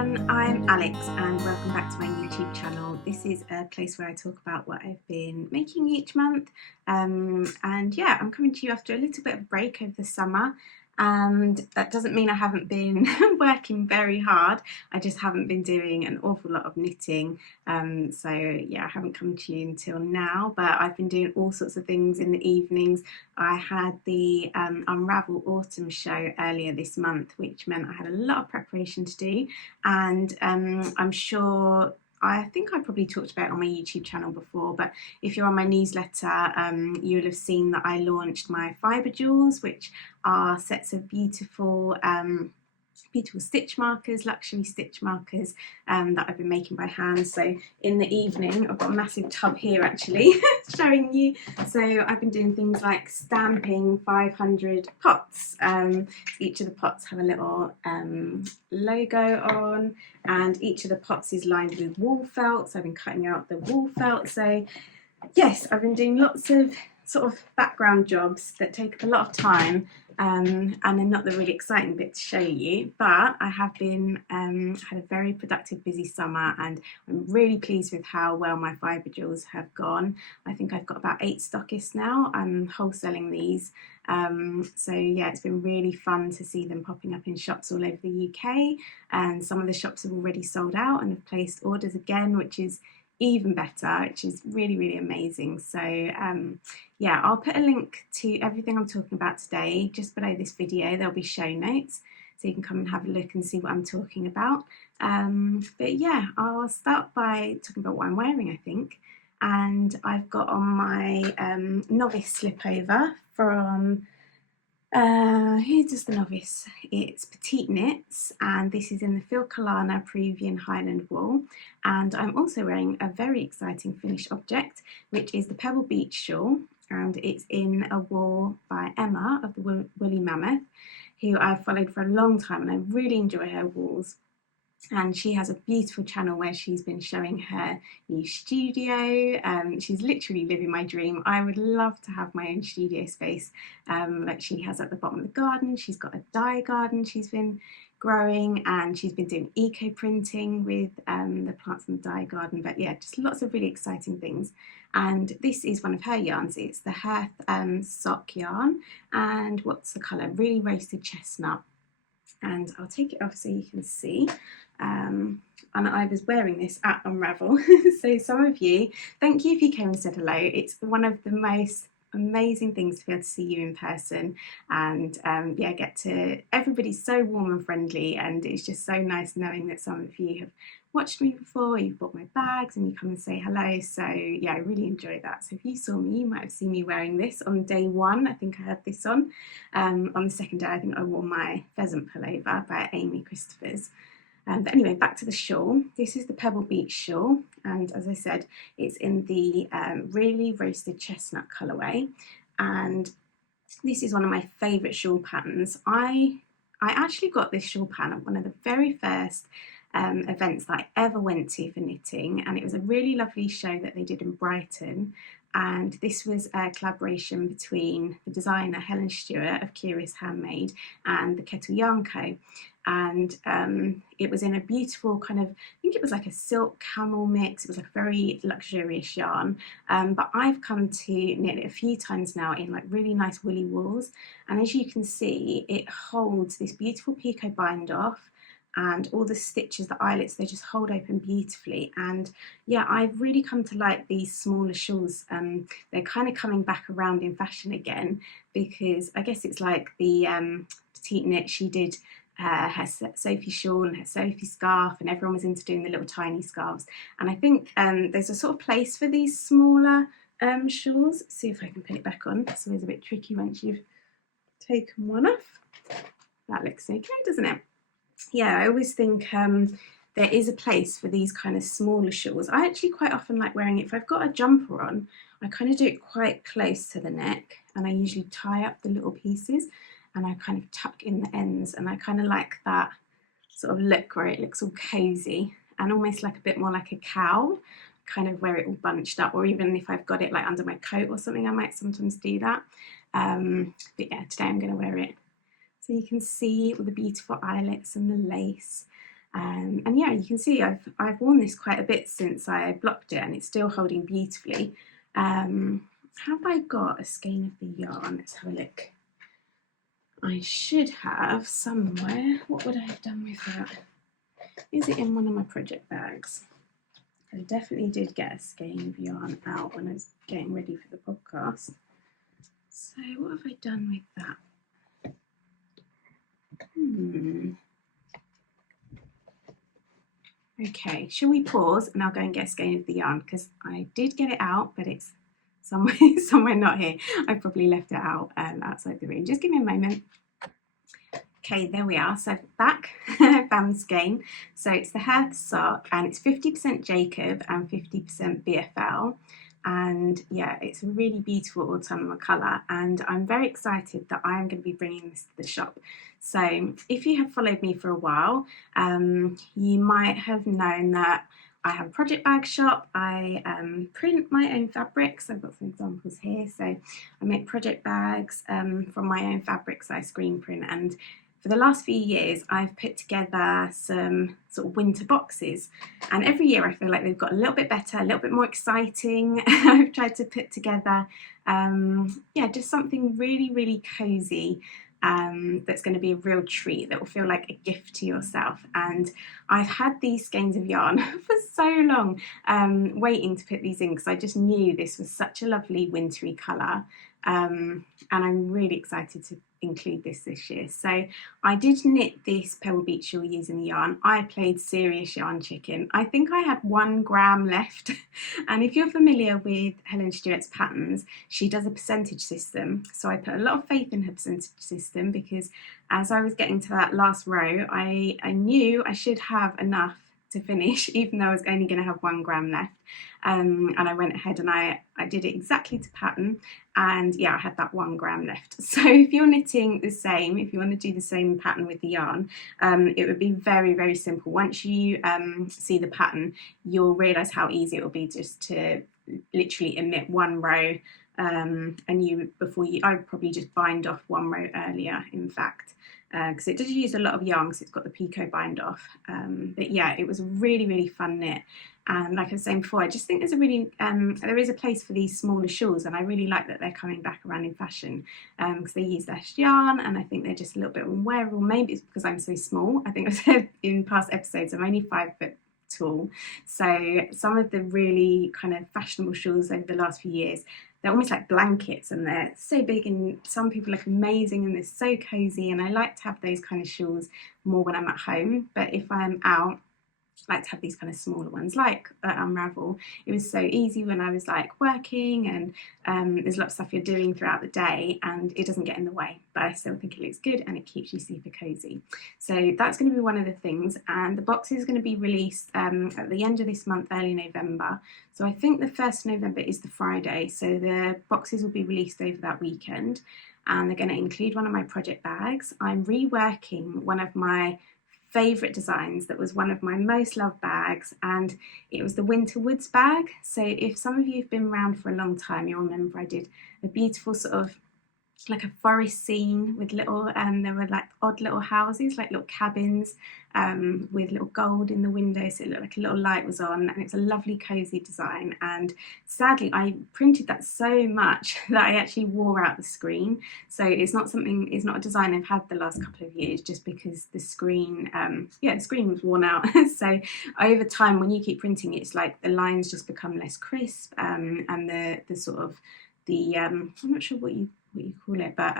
everyone, I'm Alex and welcome back to my YouTube channel. This is a place where I talk about what I've been making each month, and yeah, I'm coming to you after a little bit of a break over the summer, and that doesn't mean I haven't been working very hard. I just haven't been doing an awful lot of knitting, so yeah, I haven't come to you until now, but I've been doing all sorts of things in the evenings. I had the Unravel Autumn show earlier this month, which meant I had a lot of preparation to do, and I think I probably talked about it on my YouTube channel before, but if you're on my newsletter, you'll have seen that I launched my fibre jewels, which are sets of beautiful stitch markers, luxury stitch markers that I've been making by hand. So in the evening, I've got a massive tub here actually showing you. So I've been doing things like stamping 500 pots. Each of the pots have a little logo on, and each of the pots is lined with wool felt. So I've been cutting out the wool felt. So yes, I've been doing lots of sort of background jobs that take up a lot of time, and they're not the really exciting bit to show you, but I have been had a very productive, busy summer, and I'm really pleased with how well my fibre jewels have gone. I think I've got about 8 stockists now. I'm wholesaling these, so yeah, it's been really fun to see them popping up in shops all over the UK, and some of the shops have already sold out and have placed orders again, which is even better, which is really amazing. So yeah, I'll put a link to everything I'm talking about today just below this video. There'll be show notes so you can come and have a look and see what I'm talking about. But yeah, I'll start by talking about what I'm wearing, I think. And I've got on my novice slipover from here's just the novice. It's Petite Knits, and this is in the Phil Kalana Peruvian Highland wool. And I'm also wearing a very exciting finished object, which is the Pebble Beach shawl, and it's in a wool by Emma of the Woolly Mammoth, who I've followed for a long time, and I really enjoy her wools. And she has a beautiful channel where she's been showing her new studio. She's literally living my dream. I would love to have my own studio space like she has at the bottom of the garden. She's got a dye garden she's been growing, and she's been doing eco printing with the plants in the dye garden. But yeah, just lots of really exciting things. And this is one of her yarns. It's the Hearth sock yarn, and what's the colour? Really roasted chestnut. And I'll take it off so you can see. And I was wearing this at Unravel. So some of you, thank you if you came and said hello. It's one of the most amazing things to be able to see you in person, and yeah, everybody's so warm and friendly, and it's just so nice knowing that some of you have watched me before, you've bought my bags and you come and say hello. So yeah, I really enjoy that. So if you saw me, you might have seen me wearing this on day 1. I think I had this on. On the second day, I think I wore my pheasant pullover by Amy Christopher's. But anyway, back to the shawl. This is the Pebble Beach shawl, and as I said, it's in the really roasted chestnut colourway, and this is one of my favourite shawl patterns. I actually got this shawl pattern at one of the very first events that I ever went to for knitting, and it was a really lovely show that they did in Brighton. And this was a collaboration between the designer Helen Stewart of Curious Handmade and the Kettle Yarn Co. And it was in a beautiful kind of, I think it was like a silk camel mix. It was like a very luxurious yarn, but I've come to knit it a few times now in like really nice woolly wools, and as you can see, it holds this beautiful picot bind off, and all the stitches, the eyelets, they just hold open beautifully. And yeah, I've really come to like these smaller shawls. They're kind of coming back around in fashion again, because I guess it's like the Petite Knit, she did her Sophie shawl and her Sophie scarf, and everyone was into doing the little tiny scarves. And I think there's a sort of place for these smaller shawls. See if I can put it back on. It's always a bit tricky once you've taken one off. That looks okay, doesn't it? Yeah, I always think there is a place for these kind of smaller shawls. I actually quite often like wearing it, if I've got a jumper on, I kind of do it quite close to the neck, and I usually tie up the little pieces and I kind of tuck in the ends, and I kind of like that sort of look where it looks all cozy and almost like a bit more like a cowl, kind of wear it all bunched up, or even if I've got it like under my coat or something, I might sometimes do that. But yeah, today I'm going to wear it. So you can see all the beautiful eyelets and the lace. And yeah, you can see I've worn this quite a bit since I blocked it, and it's still holding beautifully. Have I got a skein of the yarn? Let's have a look. I should have somewhere. What would I have done with that? Is it in one of my project bags? I definitely did get a skein of yarn out when I was getting ready for the podcast. So what have I done with that? Okay, shall we pause and I'll go and get a skein of the yarn, because I did get it out, but it's somewhere not here. I probably left it out outside the room. Just give me a moment. Okay, there we are. So back, I found the skein. So it's the Hearth sock, and it's 50% Jacob and 50% BFL. And yeah, it's a really beautiful autumnal colour, and I'm very excited that I'm going to be bringing this to the shop. So if you have followed me for a while, you might have known that I have a project bag shop. I print my own fabrics. I've got some examples here. So I make project bags from my own fabrics I screen print, and for the last few years, I've put together some sort of winter boxes, and every year I feel like they've got a little bit better, a little bit more exciting. I've tried to put together, yeah, just something really, really cozy that's going to be a real treat, that will feel like a gift to yourself. And I've had these skeins of yarn for so long, waiting to put these in, because I just knew this was such a lovely wintry colour. And I'm really excited to include this year. So I did knit this Pebble Beach shawl using the yarn. I played serious yarn chicken. I think I had 1 gram left. And if you're familiar with Helen Stewart's patterns, she does a percentage system. So I put a lot of faith in her percentage system, because as I was getting to that last row, I knew I should have enough to finish, even though I was only going to have 1 gram left. And I went ahead and I did it exactly to pattern, and yeah, I had that 1 gram left. So if you're knitting the same, if you want to do the same pattern with the yarn, it would be very, very simple. Once you see the pattern, you'll realise how easy it will be just to literally omit 1 row, and I would probably just bind off 1 row earlier, in fact, because it does use a lot of yarn, because it's got the picot bind off. But yeah, it was a really, really fun knit. And like I was saying before, I just think there's a really there is a place for these smaller shawls, and I really like that they're coming back around in fashion, because they use less yarn, and I think they're just a little bit more wearable. Maybe it's because I'm so small. I think I've said in past episodes I'm only 5 foot tall, so some of the really kind of fashionable shawls over the last few years, they're almost like blankets, and they're so big, and some people look amazing, and they're so cozy, and I like to have those kind of shawls more when I'm at home. But if I'm out, I like to have these kind of smaller ones, like Unravel. It was so easy when I was like working, and there's lots of stuff you're doing throughout the day, and it doesn't get in the way, but I still think it looks good, and it keeps you super cozy. So that's going to be one of the things, and the box is going to be released at the end of this month, early November. So I think the 1st of November is the Friday, so the boxes will be released over that weekend, and they're going to include one of my project bags. I'm reworking one of my favourite designs that was one of my most loved bags, and it was the Winter Woods bag. So if some of you have been around for a long time, you'll remember I did a beautiful sort of like a forest scene with little there were like odd little houses, like little cabins, with little gold in the window, so it looked like a little light was on, and it's a lovely cozy design. And sadly I printed that so much that I actually wore out the screen, so it's not a design I've had the last couple of years, just because the screen the screen was worn out. So over time, when you keep printing, it's like the lines just become less crisp, and the sort of I'm not sure what you call it, but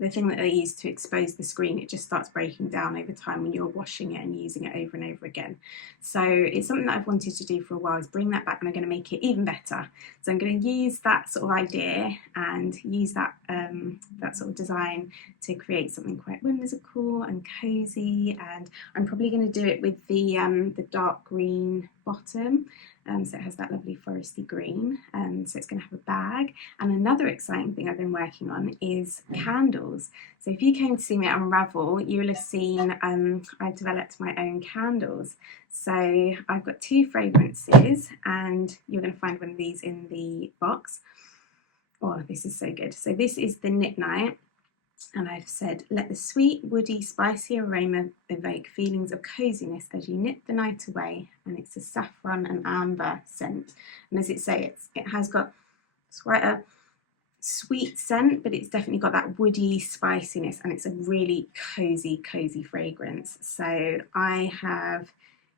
the thing that they use to expose the screen, it just starts breaking down over time when you're washing it and using it over and over again. So it's something that I've wanted to do for a while, is bring that back, and I'm going to make it even better. So I'm going to use that sort of idea and use that that sort of design to create something quite whimsical and cozy, and I'm probably going to do it with the dark green bottom. So it has that lovely foresty green, so it's going to have a bag. And another exciting thing I've been working on is candles. So if you came to see me at Unravel, you will have seen I've developed my own candles. So I've got 2 fragrances, and you're going to find one of these in the box. Oh, this is so good. So this is the Knit Night. And I've said, let the sweet, woody, spicy aroma evoke feelings of coziness as you knit the night away. And it's a saffron and amber scent. And as it says, it has got, it's quite a sweet scent, but it's definitely got that woody spiciness, and it's a really cozy fragrance. So I have,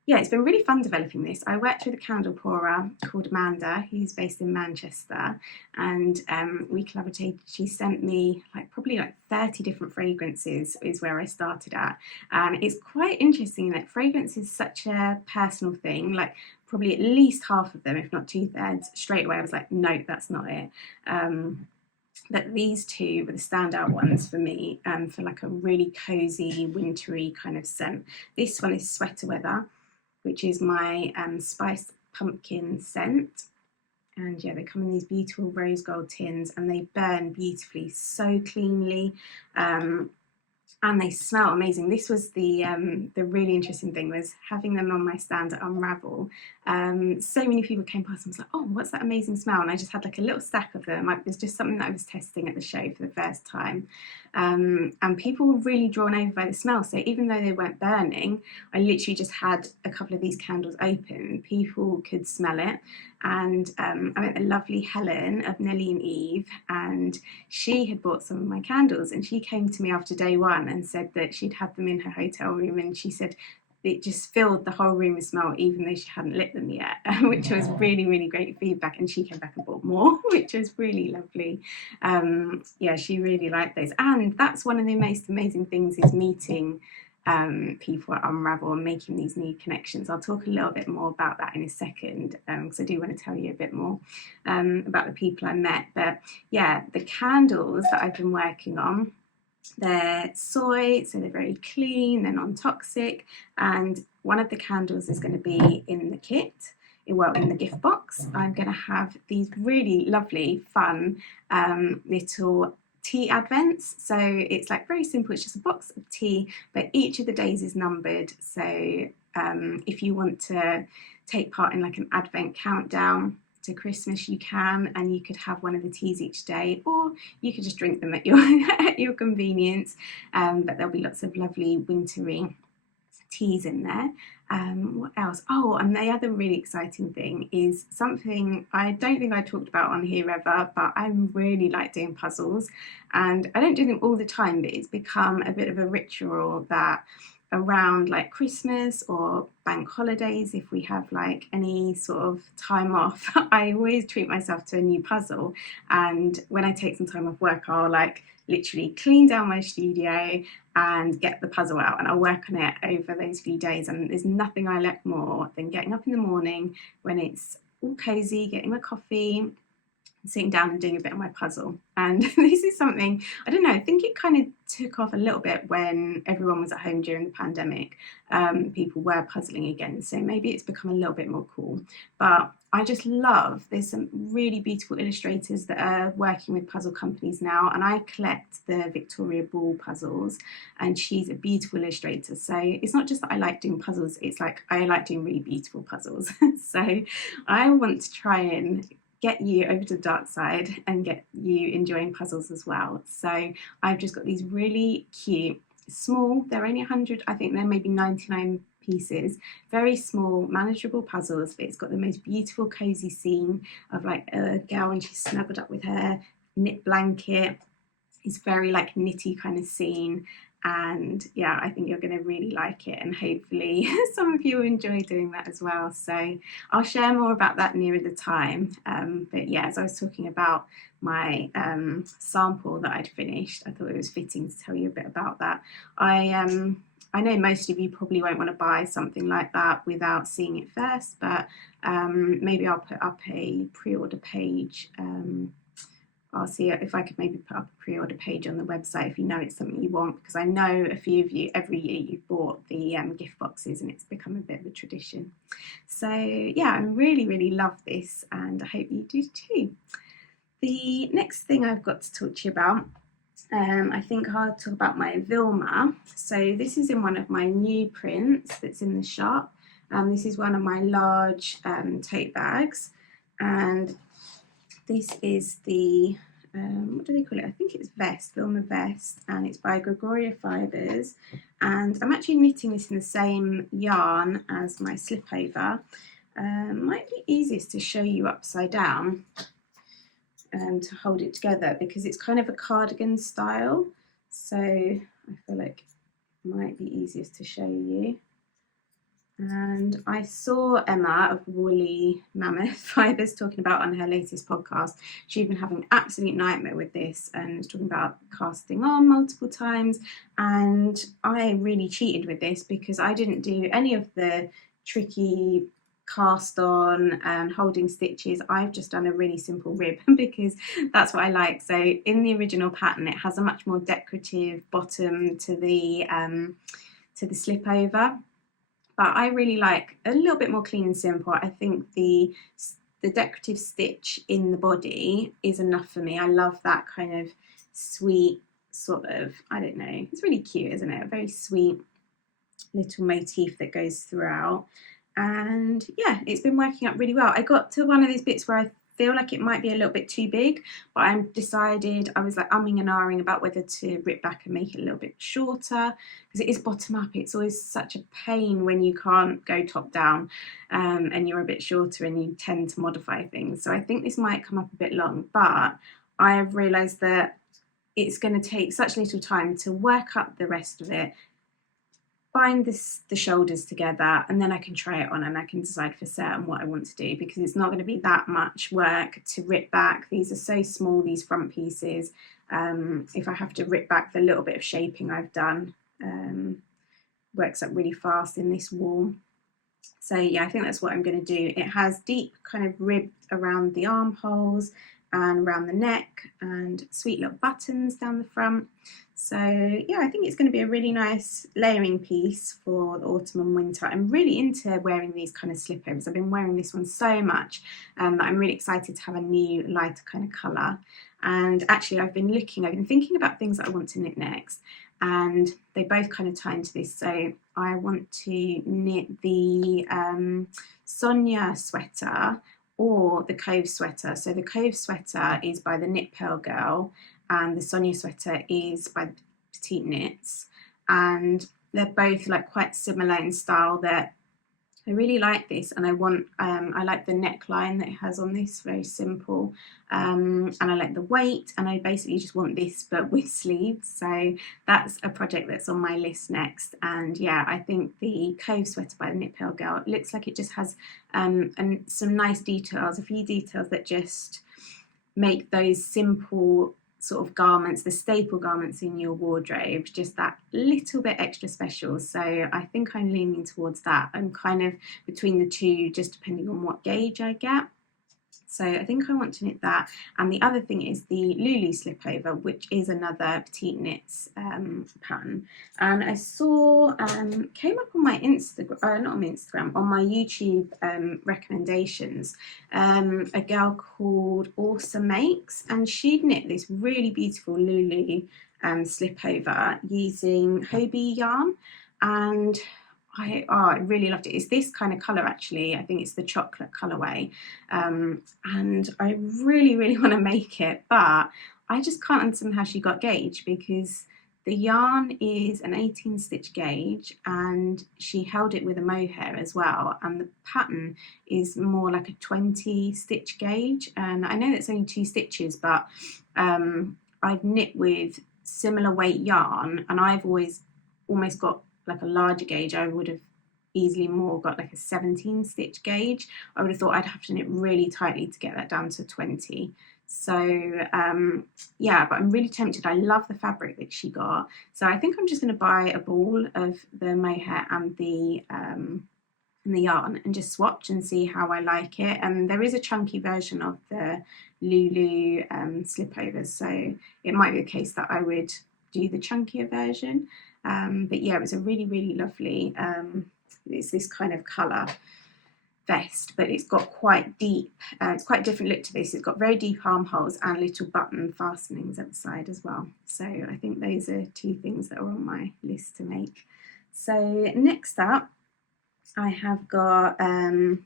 yeah, it's been really fun developing this. I worked with a candle pourer called Amanda, who's based in Manchester, and we collaborated. She sent me probably 30 different fragrances is where I started at. And it's quite interesting that fragrance is such a personal thing. Like probably at least half of them, if not 2/3, straight away I was like, no, that's not it. But these two were the standout ones for me, for like a really cozy, wintry kind of scent. This one is Sweater Weather, which is my spiced pumpkin scent. And yeah, they come in these beautiful rose gold tins, and they burn beautifully, so cleanly. And they smell amazing. This was the really interesting thing, was having them on my stand at Unravel. So many people came past and was like, oh, what's that amazing smell? And I just had like a little stack of them. It was just something that I was testing at the show for the first time. And people were really drawn over by the smell. So even though they weren't burning, I literally just had a couple of these candles open. People could smell it. And I met the lovely Helen of Nellie and Eve, and she had bought some of my candles, and she came to me after day one and said that she'd had them in her hotel room, and she said it just filled the whole room with smell even though she hadn't lit them yet, which was really great feedback. And she came back and bought more, which was really lovely. Yeah, she really liked those. And that's one of the most amazing things, is meeting people at Unravel and making these new connections. I'll talk a little bit more about that in a second, because I do want to tell you a bit more about the people I met. But yeah, the candles that I've been working on, they're soy, so they're very clean, they're non-toxic, and one of the candles is going to be in the kit, well, in the gift box. I'm going to have these really lovely, fun little tea advents. So it's like very simple, it's just a box of tea, but each of the days is numbered. So if you want to take part in like an advent countdown to Christmas, you can, and you could have one of the teas each day, or you could just drink them at your at your convenience. But there'll be lots of lovely wintry teas in there. What else? Oh, and the other really exciting thing is something I don't think I talked about on here ever, but I really like doing puzzles, and I don't do them all the time, but it's become a bit of a ritual that around like Christmas or bank holidays, if we have like any sort of time off, I always treat myself to a new puzzle. And when I take some time off work, I'll like literally clean down my studio and get the puzzle out, and I'll work on it over those few days. And there's nothing I like more than getting up in the morning when it's all cozy, getting my coffee, sitting down and doing a bit of my puzzle. And this is something, I don't know, I think it kind of took off a little bit when everyone was at home during the pandemic. People were puzzling again, so maybe it's become a little bit more cool. But I just love, there's some really beautiful illustrators that are working with puzzle companies now, and I collect the Victoria Ball puzzles, and she's a beautiful illustrator. So it's not just that I like doing puzzles, it's like I like doing really beautiful puzzles. So I want to try and get you over to the dark side and get you enjoying puzzles as well. So I've just got these really cute, small, they're only 100, I think they're maybe 99 pieces, very small, manageable puzzles, but it's got the most beautiful cozy scene of like a girl and she's snuggled up with her knit blanket. It's very like knitty kind of scene. And yeah, I think you're going to really like it, and hopefully some of you will enjoy doing that as well. So I'll share more about that nearer the time. But yeah, as I was talking about my sample that I'd finished, I thought it was fitting to tell you a bit about that. I know most of you probably won't want to buy something like that without seeing it first, but maybe I'll put up a pre-order page. I'll see if I could maybe put up a pre-order page on the website if you know it's something you want, because I know a few of you, every year you've bought the gift boxes and it's become a bit of a tradition. So yeah, I really love this, and I hope you do too. The next thing I've got to talk to you about, I think I'll talk about my Vilma. So this is in one of my new prints that's in the shop. This is one of my large tote bags, and this is the what do they call it? I think it's vest, Vilma vest, and it's by Gregoria Fibres. And I'm actually knitting this in the same yarn as my slip over. Might be easiest to show you upside down to hold it together, because it's kind of a cardigan style. So I feel like it might be easiest to show you. And I saw Emma of Woolly Mammoth Fibres talking about on her latest podcast. She'd been having an absolute nightmare with this and was talking about casting on multiple times. And I really cheated with this because I didn't do any of the tricky cast on and holding stitches. I've just done a really simple rib because that's what I like. So in the original pattern, it has a much more decorative bottom to the slip over. But I really like a little bit more clean and simple. I think the decorative stitch in the body is enough for me. I love that kind of sweet sort of, I don't know, it's really cute, isn't it? A very sweet little motif that goes throughout. And yeah, it's been working out really well. I got to one of these bits where I feel like it might be a little bit too big, but I was like umming and ahhing about whether to rip back and make it a little bit shorter, because it is bottom up. It's always such a pain when you can't go top down and you're a bit shorter and you tend to modify things. So I think this might come up a bit long, but I have realised that it's going to take such little time to work up the rest of it, bind the shoulders together, and then I can try it on and I can decide for certain what I want to do, because it's not going to be that much work to rip back. These are so small, these front pieces. If I have to rip back the little bit of shaping I've done, works up really fast in this wool. So yeah, I think that's what I'm going to do. It has deep kind of ribbed around the armholes and around the neck, and sweet little buttons down the front. So yeah, I think it's going to be a really nice layering piece for the autumn and winter. I'm really into wearing these kind of slipovers. I've been wearing this one so much that I'm really excited to have a new lighter kind of colour. And actually I've been thinking about things that I want to knit next, and they both kind of tie into this. So I want to knit the Sonia sweater or the Cove sweater. So the Cove sweater is by the Knit Pearl Girl, and the Sonia sweater is by the Petite Knits, and they're both like quite similar in style. That I really like this, and I like the neckline that it has on this, very simple, and I like the weight, and I basically just want this but with sleeves. So that's a project that's on my list next. And yeah, I think the Cove sweater by the Knit Pearl Girl, it looks like it just has and some nice details, a few details that just make those simple sort of garments, the staple garments in your wardrobe, just that little bit extra special. So I think I'm leaning towards that. I'm kind of between the two, just depending on what gauge I get. So I think I want to knit that. And the other thing is the Lulu slipover, which is another Petite Knits pattern. And I saw, came up on my Instagram, not on my Instagram, on my YouTube recommendations, a girl called Awesome Makes, and she'd knit this really beautiful Lulu slipover using Hobie yarn. And I really loved it. It's this kind of colour actually. I think it's the chocolate colourway, and I really want to make it, but I just can't understand how she got gauge, because the yarn is an 18 stitch gauge and she held it with a mohair as well, and the pattern is more like a 20 stitch gauge. And I know that's only 2 stitches, but I've knit with similar weight yarn, and I've always almost got like a larger gauge. I would have easily more got like a 17 stitch gauge. I would have thought I'd have to knit really tightly to get that down to 20. So yeah, but I'm really tempted. I love the fabric that she got, so I think I'm just going to buy a ball of the mohair and the yarn and just swatch and see how I like it. And there is a chunky version of the Lulu slipovers, so it might be the case that I would do the chunkier version. But yeah, it was a really lovely, it's this kind of colour vest, but it's got quite deep, it's quite a different look to this. It's got very deep armholes and little button fastenings at the side as well. So I think those are 2 things that are on my list to make. So next up, I have got,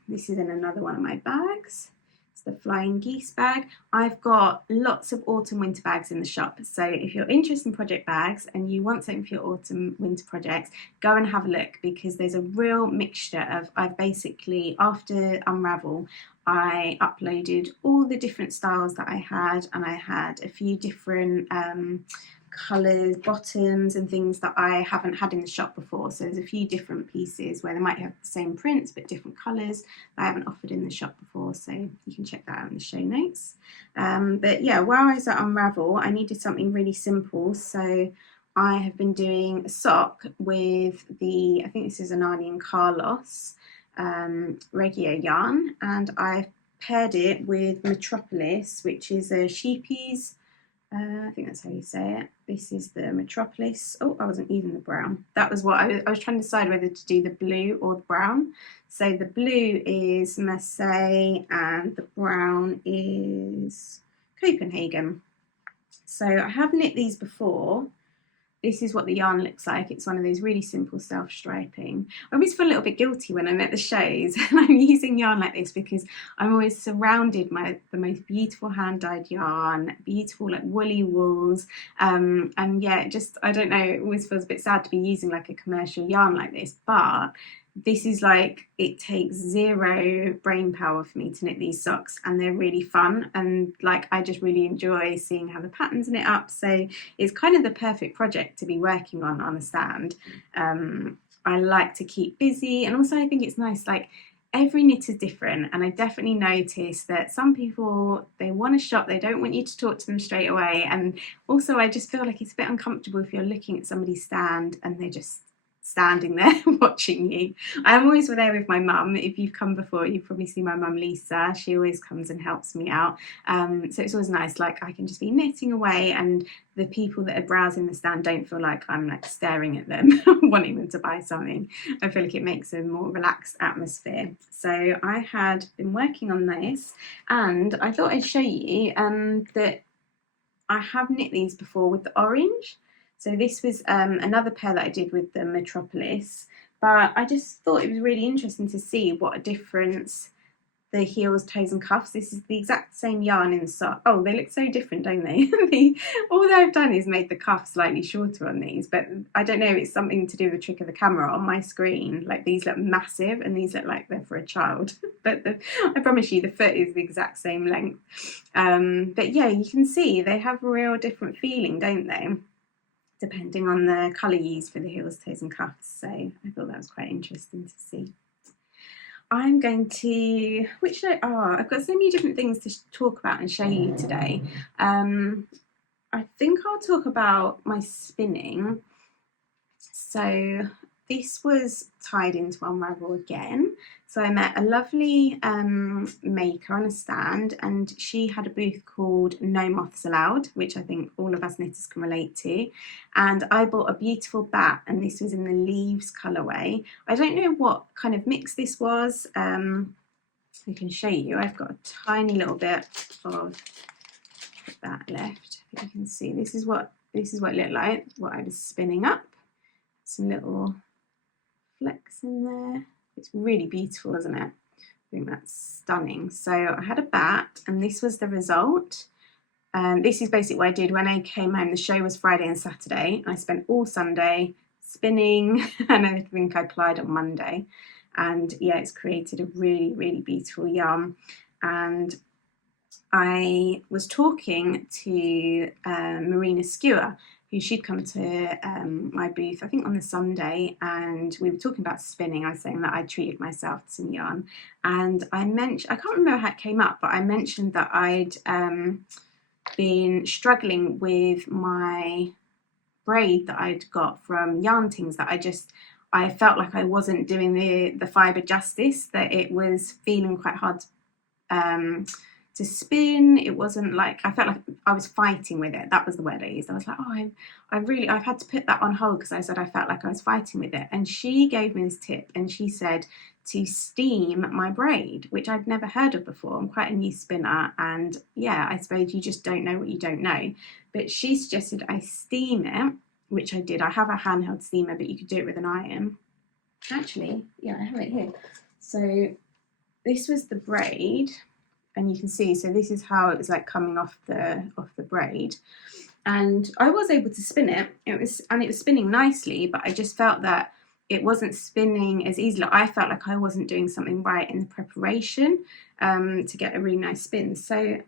this is in another one of my bags. It's the flying geese bag. I've got lots of autumn winter bags in the shop, so if you're interested in project bags and you want something for your autumn winter projects, go and have a look, because there's a real mixture of, I've basically, after Unravel, I uploaded all the different styles that I had, and I had a few different colours, bottoms and things that I haven't had in the shop before. So there's a few different pieces where they might have the same prints but different colours that I haven't offered in the shop before, so you can check that out in the show notes. But yeah, while I was at Unravel, I needed something really simple, so I have been doing a sock with the, I think this is an Arnie and Carlos Regio yarn, and I've paired it with Metropolis, which is a sheepy's, I think that's how you say it. This is the Metropolis. Oh, I wasn't using the brown. That was what I was trying to decide whether to do the blue or the brown. So the blue is Marseille and the brown is Copenhagen. So I have knit these before. This is what the yarn looks like. It's one of those really simple self-striping. I always feel a little bit guilty when I'm at the shows and I'm using yarn like this, because I'm always surrounded by the most beautiful hand-dyed yarn, beautiful like woolly wools, and yeah, just, I don't know, it always feels a bit sad to be using like a commercial yarn like this, but this is like, it takes zero brain power for me to knit these socks, and they're really fun, and like I just really enjoy seeing how the patterns knit up, so it's kind of the perfect project to be working on a stand. I like to keep busy, and also I think it's nice, like every knit is different, and I definitely notice that some people, they want to shop, they don't want you to talk to them straight away, and also I just feel like it's a bit uncomfortable if you're looking at somebody's stand and they're just standing there watching you. I'm always there with my mum. If you've come before, you've probably seen my mum Lisa. She always comes and helps me out, so it's always nice, like I can just be knitting away, and the people that are browsing the stand don't feel like I'm like staring at them wanting them to buy something. I feel like it makes a more relaxed atmosphere. So I had been working on this, and I thought I'd show you that I have knit these before with the orange. So this was another pair that I did with the Metropolis, but I just thought it was really interesting to see what a difference the heels, toes and cuffs. This is the exact same yarn in the sock. Oh, they look so different, don't they? All I've done is made the cuff slightly shorter on these, but I don't know, it's something to do with the trick of the camera on my screen. Like these look massive and these look like they're for a child, but I promise you the foot is the exact same length. But yeah, you can see they have a real different feeling, don't they, depending on the colour used for the heels, toes and cuffs. So I thought that was quite interesting to see. I'm going to, I've got so many different things to talk about and show you today. I think I'll talk about my spinning. So this was tied into Unravel again. So I met a lovely maker on a stand, and she had a booth called No Moths Allowed, which I think all of us knitters can relate to. And I bought a beautiful bat, and this was in the leaves colourway. I don't know what kind of mix this was. I can show you. I've got a tiny little bit of that left. I think you can see. This is what it looked like, what I was spinning up. Some little flecks in there. It's really beautiful, isn't it? I think that's stunning. So I had a bat, and this was the result. This is basically what I did when I came home. The show was Friday and Saturday. I spent all Sunday spinning, and I think I plied on Monday. And yeah, it's created a really, really beautiful yarn. And I was talking to Marina Skewer, who she'd come to my booth, I think on the Sunday, and we were talking about spinning. I was saying that I treated myself to some yarn, and I can't remember how it came up, but I mentioned that I'd been struggling with my braid that I'd got from Yarn Things, that I felt like I wasn't doing the fibre justice, that it was feeling quite hard to spin. It wasn't like, I felt like I was fighting with it. That was the word I used. I was like, oh, I've had to put that on hold, because I said I felt like I was fighting with it. And she gave me this tip, and she said to steam my braid, which I'd never heard of before. I'm quite a new spinner, and yeah, I suppose you just don't know what you don't know. But she suggested I steam it, which I did. I have a handheld steamer, but you could do it with an iron. Actually, yeah, I have it here. So this was the braid. and you can see, so this is how it was like coming off the braid. And I was able to spin it. It was spinning nicely, but I just felt that it wasn't spinning as easily. I felt like I wasn't doing something right in the preparation to get a really nice spin. So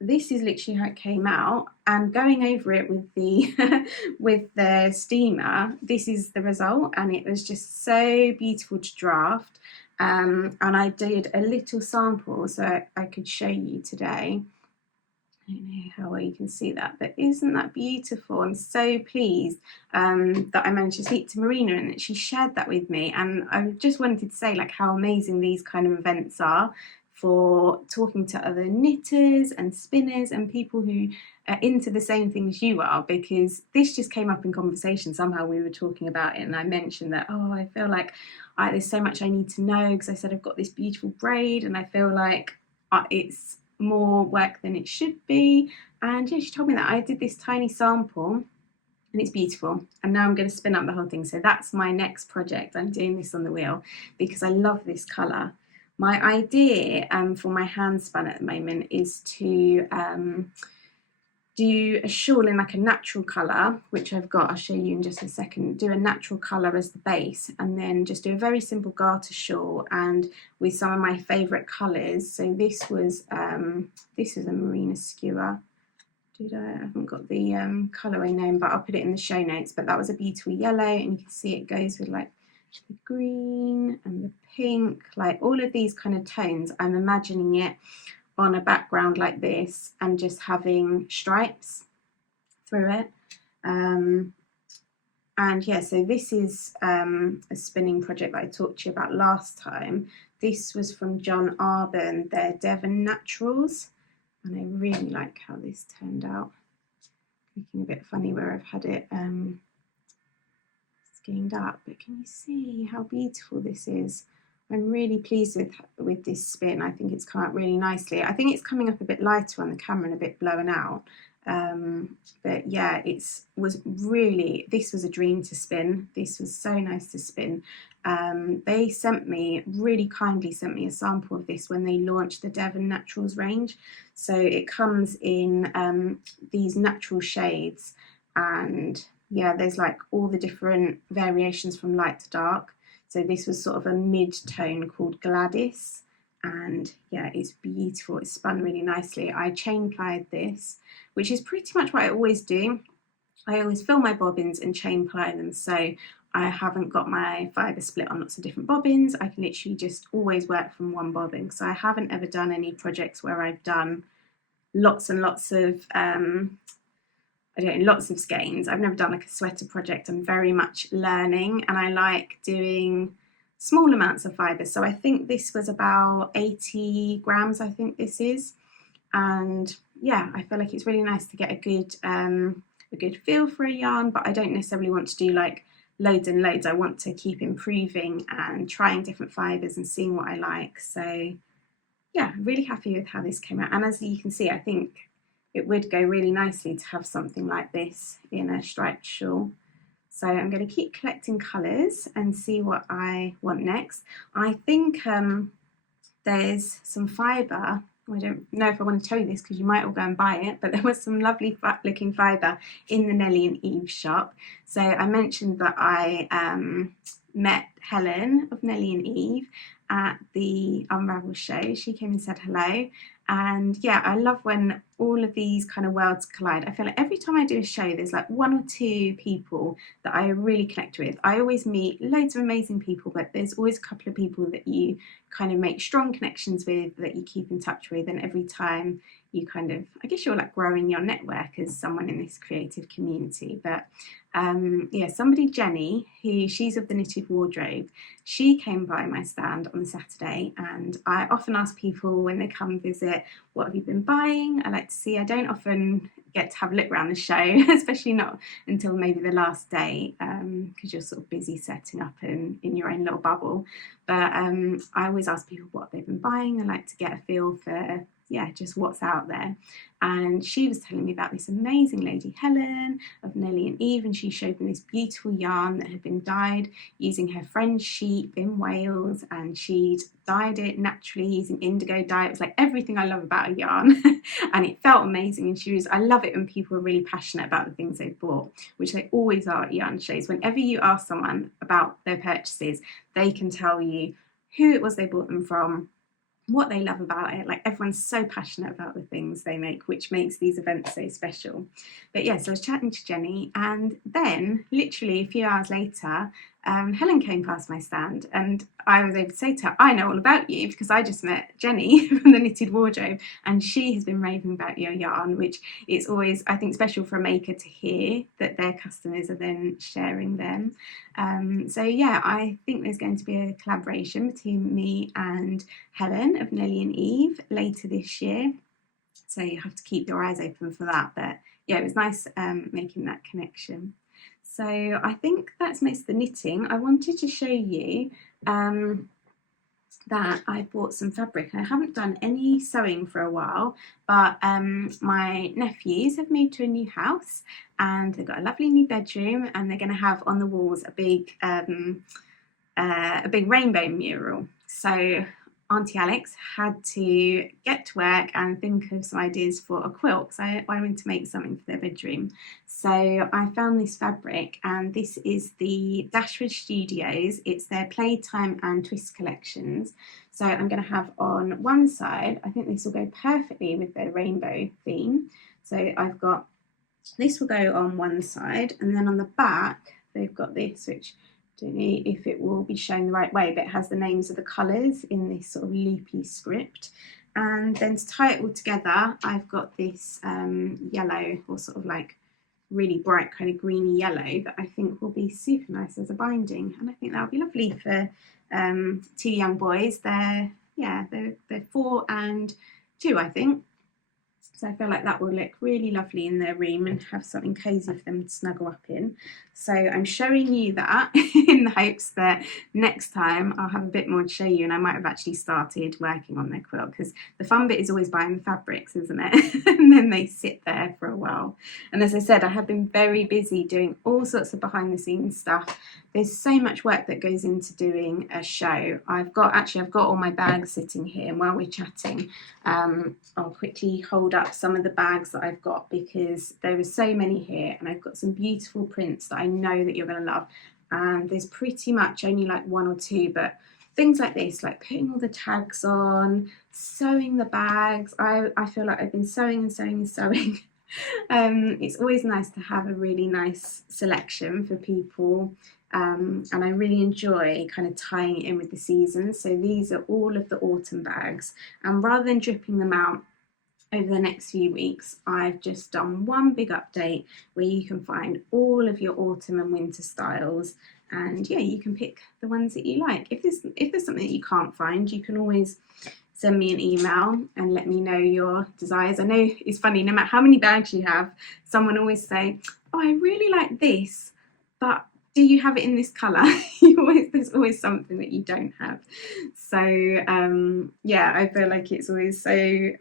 this is literally how it came out, and going over it with the with the steamer, this is the result, and it was just so beautiful to draft. And I did a little sample so I could show you today. I don't know how well you can see that, but isn't that beautiful? I'm so pleased that I managed to speak to Marina and that she shared that with me. And I just wanted to say like how amazing these kind of events are for talking to other knitters and spinners and people who are into the same things you are, because this just came up in conversation. Somehow we were talking about it and I mentioned that, oh, I feel like there's so much I need to know, because I said I've got this beautiful braid and I feel like it's more work than it should be. And yeah, she told me that. I did this tiny sample and it's beautiful, and now I'm going to spin up the whole thing. So that's my next project. I'm doing this on the wheel because I love this colour. My idea for my hand spun at the moment is to do a shawl in like a natural colour, which I've got, I'll show you in just a second. Do a natural colour as the base, and then just do a very simple garter shawl and with some of my favourite colours. So this was a merino skewer. I haven't got the colourway name, but I'll put it in the show notes. But that was a beautiful yellow, and you can see it goes with like the green and the pink, like all of these kind of tones. I'm imagining it on a background like this and just having stripes through it. And yeah, so this is a spinning project that I talked to you about last time. This was from John Arbon, their Devon Naturals, and I really like how this turned out. Looking a bit funny where I've had it schemed up, but can you see how beautiful this is? I'm really pleased with this spin. I think it's come out really nicely. I think it's coming up a bit lighter on the camera and a bit blown out. But yeah, this was a dream to spin. This was so nice to spin. They really kindly sent me a sample of this when they launched the Devon Naturals range. So it comes in these natural shades, and yeah, there's like all the different variations from light to dark. So this was sort of a mid-tone called Gladys, and yeah, it's beautiful. It's spun really nicely. I chain plied this, which is pretty much what I always do. I always fill my bobbins and chain ply them, so I haven't got my fibre split on lots of different bobbins. I can literally just always work from one bobbin. So I haven't ever done any projects where I've done lots and lots of lots of skeins. I've never done like a sweater project. I'm very much learning, and I like doing small amounts of fibre. So I think this was about 80 grams, I think this is. And yeah, I feel like it's really nice to get a good feel for a yarn, but I don't necessarily want to do like loads and loads. I want to keep improving and trying different fibres and seeing what I like. So yeah, really happy with how this came out. And as you can see, I think it would go really nicely to have something like this in a striped shawl. So I'm going to keep collecting colours and see what I want next. I think there's some fibre. I don't know if I want to tell you this because you might all go and buy it, but there was some lovely looking fibre in the Nellie and Eve shop. So I mentioned that I met Helen of Nellie and Eve at the Unravel show. She came and said hello. And yeah, I love when all of these kind of worlds collide. I feel like every time I do a show, there's like one or two people that I really connect with. I always meet loads of amazing people, but there's always a couple of people that you kind of make strong connections with, that you keep in touch with. And every time you kind of, I guess you're like growing your network as someone in this creative community. But yeah, somebody, Jenny, she's of the Knitted Wardrobe, she came by my stand on Saturday, and I often ask people when they come visit, what have you been buying? I like to see. I don't often get to have a look around the show, especially not until maybe the last day, because you're sort of busy setting up in your own little bubble. But I always ask people what they've been buying. I like to get a feel for yeah, just what's out there. And she was telling me about this amazing lady, Helen of Nellie and Eve, and she showed me this beautiful yarn that had been dyed using her friend's sheep in Wales, and she'd dyed it naturally using indigo dye. It was like everything I love about a yarn and it felt amazing. And I love it when people are really passionate about the things they've bought, which they always are at yarn shows. Whenever you ask someone about their purchases, they can tell you who it was they bought them from, what they love about it. Like, everyone's so passionate about the things they make, which makes these events so special. But yeah, so I was chatting to Jenny, and then literally a few hours later, Helen came past my stand, and I was able to say to her, I know all about you because I just met Jenny from the Knitted Wardrobe, and she has been raving about your yarn, which is always, I think, special for a maker to hear that their customers are then sharing them. So yeah, I think there's going to be a collaboration between me and Helen of Nellie and Eve later this year. So you have to keep your eyes open for that. But yeah, it was nice making that connection. So I think that's most of the knitting. I wanted to show you that I bought some fabric. I haven't done any sewing for a while, but my nephews have moved to a new house and they've got a lovely new bedroom, and they're going to have on the walls a big rainbow mural. So Auntie Alex had to get to work and think of some ideas for a quilt, because I wanted to make something for their bedroom. So I found this fabric, and this is the Dashwood Studios. It's their Playtime and Twist collections. So I'm going to have on one side, I think this will go perfectly with their rainbow theme. So I've got, this will go on one side, and then on the back they've got this, which I don't know if it will be shown the right way, but it has the names of the colours in this sort of loopy script. And then to tie it all together, I've got this yellow, or sort of like really bright kind of greeny yellow, that I think will be super nice as a binding. And I think that'll be lovely for two young boys. They're 4 and 2, I think. So I feel like that will look really lovely in their room and have something cosy for them to snuggle up in. So I'm showing you that in the hopes that next time I'll have a bit more to show you, and I might have actually started working on their quilt, because the fun bit is always buying the fabrics, isn't it? And then they sit there for a while. And as I said, I have been very busy doing all sorts of behind the scenes stuff. There's so much work that goes into doing a show. I've got all my bags sitting here, and while we're chatting, I'll quickly hold up some of the bags that I've got, because there are so many here, and I've got some beautiful prints that I know that you're going to love. And there's pretty much only like 1 or 2, but things like this, like putting all the tags on, sewing the bags. I feel like I've been sewing and sewing and sewing. It's always nice to have a really nice selection for people. And I really enjoy kind of tying it in with the seasons. So these are all of the autumn bags, and rather than dripping them out over the next few weeks, I've just done one big update where you can find all of your autumn and winter styles, and yeah, you can pick the ones that you like. If there's something that you can't find, you can always send me an email and let me know your desires. I know it's funny, no matter how many bags you have, someone always say, oh, I really like this, but do you have it in this colour? There's always something that you don't have. So yeah, I feel like it's always so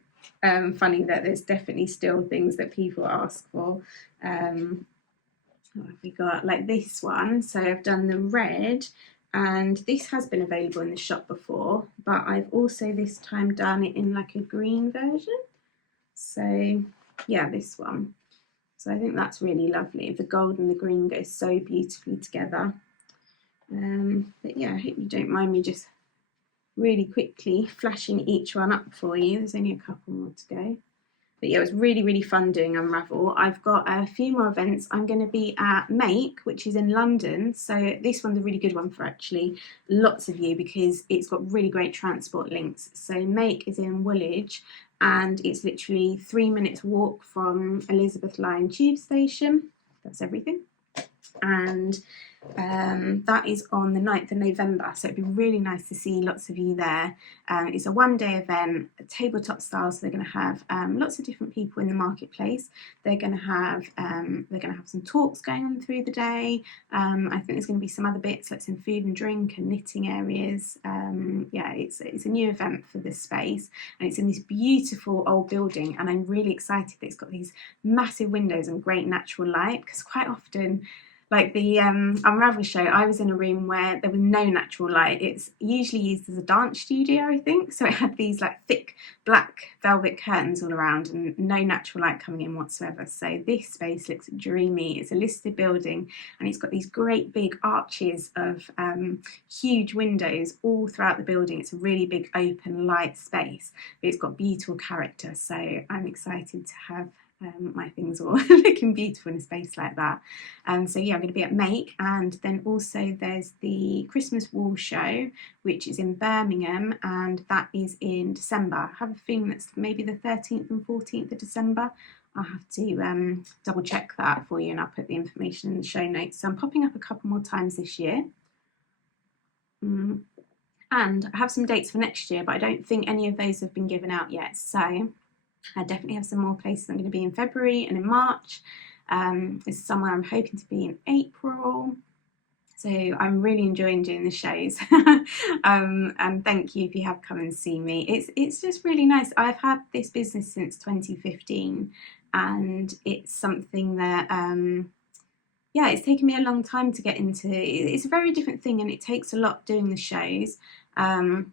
funny that there's definitely still things that people ask for. What have we got? Like this one. So I've done the red, and this has been available in the shop before, but I've also this time done it in like a green version. So yeah, this one. So I think that's really lovely. The gold and the green go so beautifully together. But yeah, I hope you don't mind me just really quickly flashing each one up for you. There's only a couple more to go. But yeah, it was really, really fun doing Unravel. I've got a few more events. I'm going to be at Make, which is in London. So this one's a really good one for actually lots of you, because it's got really great transport links. So Make is in Woolwich, and it's literally 3 minutes walk from Elizabeth Line tube station. That's everything. And That is on the 9th of November, so it'd be really nice to see lots of you there. It's a one-day event, tabletop style, so they're going to have lots of different people in the marketplace. They're going to have some talks going on through the day. I think there's going to be some other bits like some food and drink and knitting areas. Yeah, it's a new event for this space, and it's in this beautiful old building, and I'm really excited that it's got these massive windows and great natural light, because quite often, like the Unravel show, I was in a room where there was no natural light. It's usually used as a dance studio, I think. So it had these like thick black velvet curtains all around and no natural light coming in whatsoever. So this space looks dreamy. It's a listed building, and it's got these great big arches of huge windows all throughout the building. It's a really big open light space, but it's got beautiful character. So I'm excited to have my things all looking beautiful in a space like that. So yeah, I'm going to be at Make, and then also there's the Christmas Wall Show, which is in Birmingham, and that is in December. I have a feeling that's maybe the 13th and 14th of December. I'll have to double check that for you, and I'll put the information in the show notes. So I'm popping up a couple more times this year. And I have some dates for next year, but I don't think any of those have been given out yet. So I definitely have some more places I'm going to be in February and in March. This is somewhere I'm hoping to be in April. So I'm really enjoying doing the shows. And thank you if you have come and seen me. It's just really nice. I've had this business since 2015, and it's something that yeah, it's taken me a long time to get into. It's a very different thing, and it takes a lot doing the shows. And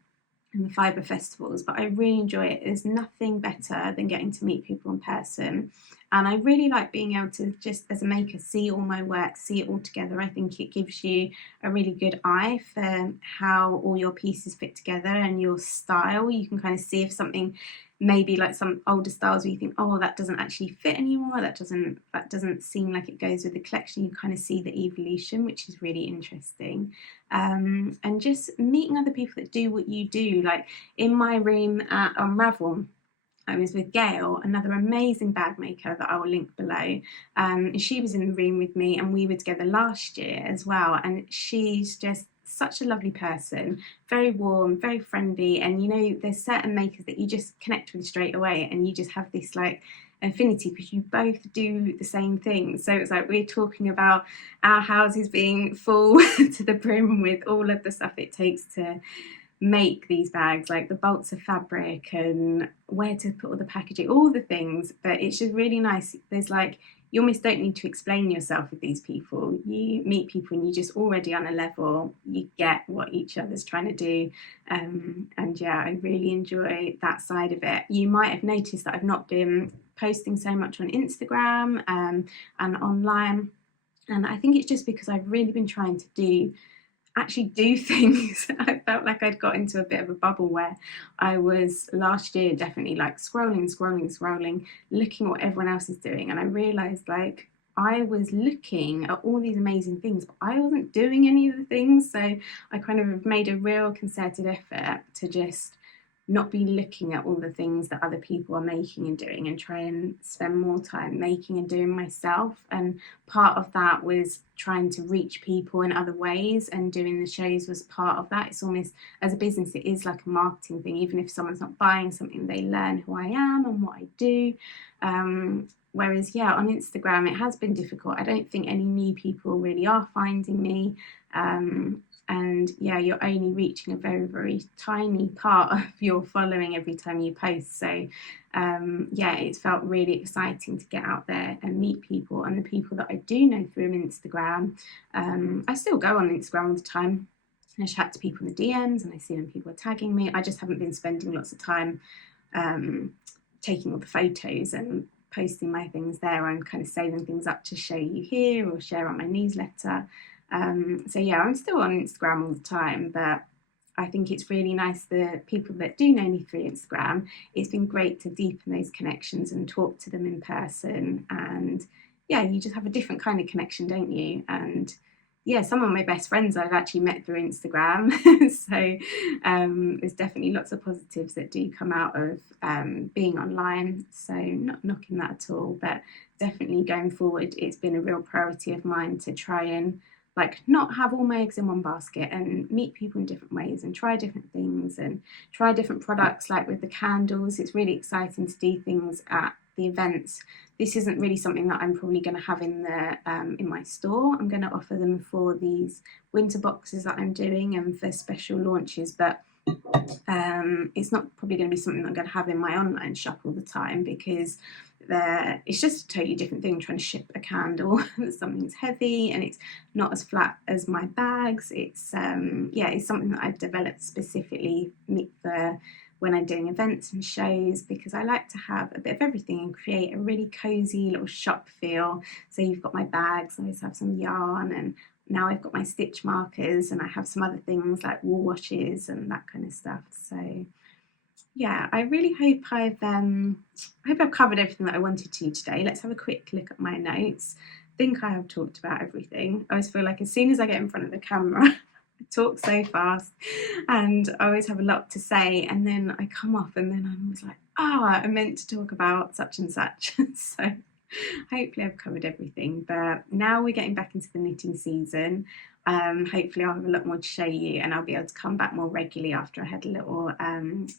the fibre festivals, but I really enjoy it. There's nothing better than getting to meet people in person, and I really like being able to, just as a maker, see all my work, see it all together. I think it gives you a really good eye for how all your pieces fit together and your style. You can kind of see if something, maybe like some older styles where you think, oh, that doesn't actually fit anymore, that doesn't seem like it goes with the collection. You kind of see the evolution, which is really interesting. And just meeting other people that do what you do. Like in my room at Unravel, I was with Gail, another amazing bag maker that I will link below. She was in the room with me, and we were together last year as well. And she's just such a lovely person, very warm, very friendly. And you know, there's certain makers that you just connect with straight away, and you just have this like affinity because you both do the same thing. So it's like we're talking about our houses being full to the brim with all of the stuff it takes to make these bags, like the bolts of fabric and where to put all the packaging, all the things. But it's just really nice. There's like, you almost don't need to explain yourself with these people. You meet people and you just already on a level, you get what each other's trying to do. And yeah, I really enjoy that side of it. You might have noticed that I've not been posting so much on Instagram and online, and I think it's just because I've really been trying to actually do things. I felt like I'd got into a bit of a bubble where I was last year definitely like scrolling, looking at what everyone else is doing, and I realised like I was looking at all these amazing things, but I wasn't doing any of the things. So I kind of made a real concerted effort to just not be looking at all the things that other people are making and doing, and try and spend more time making and doing myself. And part of that was trying to reach people in other ways, and doing the shows was part of that. It's almost, as a business, it is like a marketing thing. Even if someone's not buying something, they learn who I am and what I do. Whereas, yeah, on Instagram, it has been difficult. I don't think any new people really are finding me. And yeah, you're only reaching a very, very tiny part of your following every time you post. So yeah, it felt really exciting to get out there and meet people. And the people that I do know through Instagram, I still go on Instagram all the time. And I chat to people in the DMs, and I see when people are tagging me. I just haven't been spending lots of time taking all the photos and posting my things there. I'm kind of saving things up to show you here or share on my newsletter. So yeah, I'm still on Instagram all the time, but I think it's really nice, the people that do know me through Instagram, it's been great to deepen those connections and talk to them in person. And yeah, you just have a different kind of connection, don't you? And yeah, some of my best friends I've actually met through Instagram. So there's definitely lots of positives that do come out of being online. So not knocking that at all, but definitely going forward, it's been a real priority of mine to try and like not have all my eggs in one basket and meet people in different ways and try different things and try different products. Like with the candles, it's really exciting to do things at the events. This isn't really something that I'm probably going to have in my store. I'm going to offer them for these winter boxes that I'm doing and for special launches, but it's not probably going to be something that I'm going to have in my online shop all the time, because it's just a totally different thing trying to ship a candle. Something's heavy and it's not as flat as my bags. It's it's something that I've developed specifically for when I'm doing events and shows, because I like to have a bit of everything and create a really cozy little shop feel. So you've got my bags, I always have some yarn, and now I've got my stitch markers, and I have some other things like wool washes and that kind of stuff. So yeah, I really hope I've covered everything that I wanted to today. Let's have a quick look at my notes. I think I have talked about everything. I always feel like as soon as I get in front of the camera, I talk so fast and I always have a lot to say, and then I come off and then I'm always like, I meant to talk about such and such. So hopefully I've covered everything, but now we're getting back into the knitting season. Hopefully I'll have a lot more to show you, and I'll be able to come back more regularly after I had a little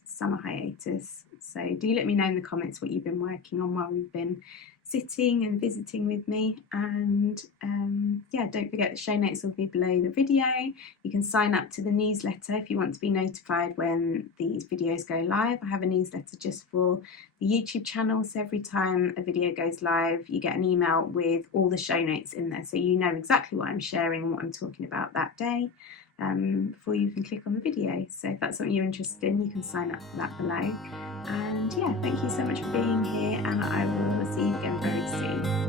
summer hiatus. So do let me know in the comments what you've been working on while we've been sitting and visiting with me. And yeah, don't forget the show notes will be below the video. You can sign up to the newsletter if you want to be notified when these videos go live. I have a newsletter just for the YouTube channel, so every time a video goes live you get an email with all the show notes in there, so you know exactly what I'm sharing and what I'm talking about that day before you can click on the video. So if that's something you're interested in, you can sign up for that below. And yeah, thank you so much for being here, and I will see you again very soon.